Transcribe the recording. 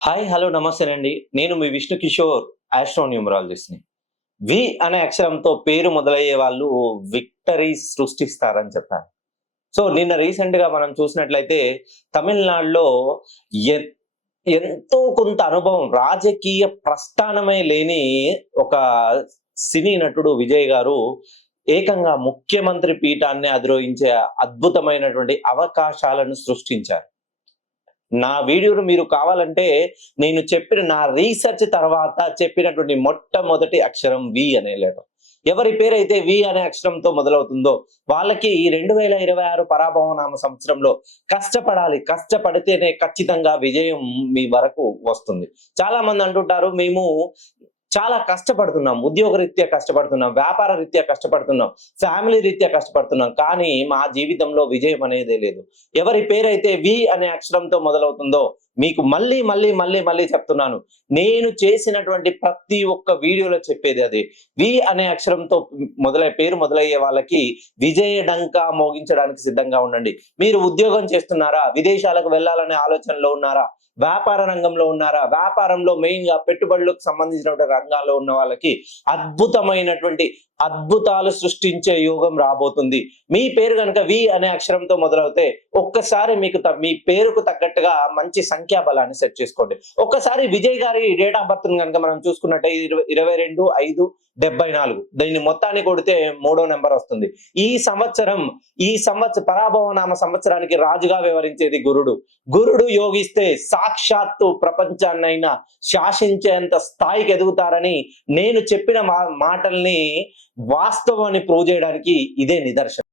Hi hello నమస్తే అండి. నేను మీ విష్ణు కిషోర్ ఆస్ట్రోన్యూమరాలజిస్ట్‌ని. వి అనే అక్షరంతో పేరు మొదలయ్యే వాళ్ళు విక్టరీ సృష్టిస్తారని చెప్పారు. సో నిన్న రీసెంట్‌గా మనం చూసినట్లయితే తమిళనాడులో ఎ ఎంతో కొంత అనుభవం రాజకీయ ప్రస్థానమే లేని ఒక సినీ నటుడు విజయ్ గారు ఏకంగా ముఖ్యమంత్రి పీఠాన్ని అధిరోహించే అద్భుతమైనటువంటి అవకాశాలను సృష్టించారు. నా వీడియోలు మీరు కావాలంటే నేను చెప్పిన నా రీసెర్చ్ తర్వాత చెప్పినటువంటి మొట్టమొదటి అక్షరం వి అనే లెటర్. ఎవరి పేరైతే వి అనే అక్షరంతో మొదలవుతుందో వాళ్ళకి 2026 పరాభవనామ సంవత్సరంలో కష్టపడాలి. కష్టపడితేనే ఖచ్చితంగా విజయం మీ వరకు వస్తుంది. చాలా మంది అంటుంటారు మేము చాలా కష్టపడుతున్నాం. ఉద్యోగరీత్యా కష్టపడుతున్నాం, వ్యాపార రీత్యా కష్టపడుతున్నాం, ఫ్యామిలీ రీత్యా కష్టపడుతున్నాం. కానీ మా జీవితంలో విజయం అనేదే లేదు. ఎవరి పేరైతే వి అనే అక్షరంతో మొదలవుతుందో మీకు మళ్ళీ చెప్తున్నాను. నేను చేసినటువంటి ప్రతి ఒక్క వీడియోలో చెప్పేది అదే. వి అనే అక్షరంతో పేరు మొదలయ్యే వాళ్ళకి విజయ డంకా మోగించడానికి సిద్ధంగా ఉండండి. మీరు ఉద్యోగం చేస్తున్నారా? విదేశాలకు వెళ్ళాలనే ఆలోచనలో ఉన్నారా? వ్యాపార రంగంలో ఉన్నారా? వ్యాపారంలో మెయిన్ గా పెట్టుబడులకు సంబంధించినటువంటి రంగాల్లో ఉన్న వాళ్ళకి అద్భుతమైనటువంటి అద్భుతాలు సృష్టించే యోగం రాబోతుంది. మీ పేరు కనుక వి అనే అక్షరంతో మొదలవుతే ఒక్కసారి మీకు మీ పేరుకు తగ్గట్టుగా మంచి సంఖ్యాబలాన్ని సెట్ చేసుకోండి. ఒక్కసారి విజయ్ గారి డేట్ ఆఫ్ బర్త్ కనుక మనం చూసుకున్నట్టే 22/5/74 దీన్ని మొత్తాన్ని కొడితే 3వ నెంబర్ వస్తుంది. ఈ సంవత్సర పరాభవనామ సంవత్సరానికి రాజుగా వ్యవహరించేది గురుడు. గురుడు యోగిస్తే సాక్షాత్తు ప్రపంచాన్నైనా శాసించేంత స్థాయికి ఎదుగుతారని నేను చెప్పిన మాటల్ని వాస్తవాన్ని ప్రూవ్ చేయడానికి ఇదే నిదర్శనం.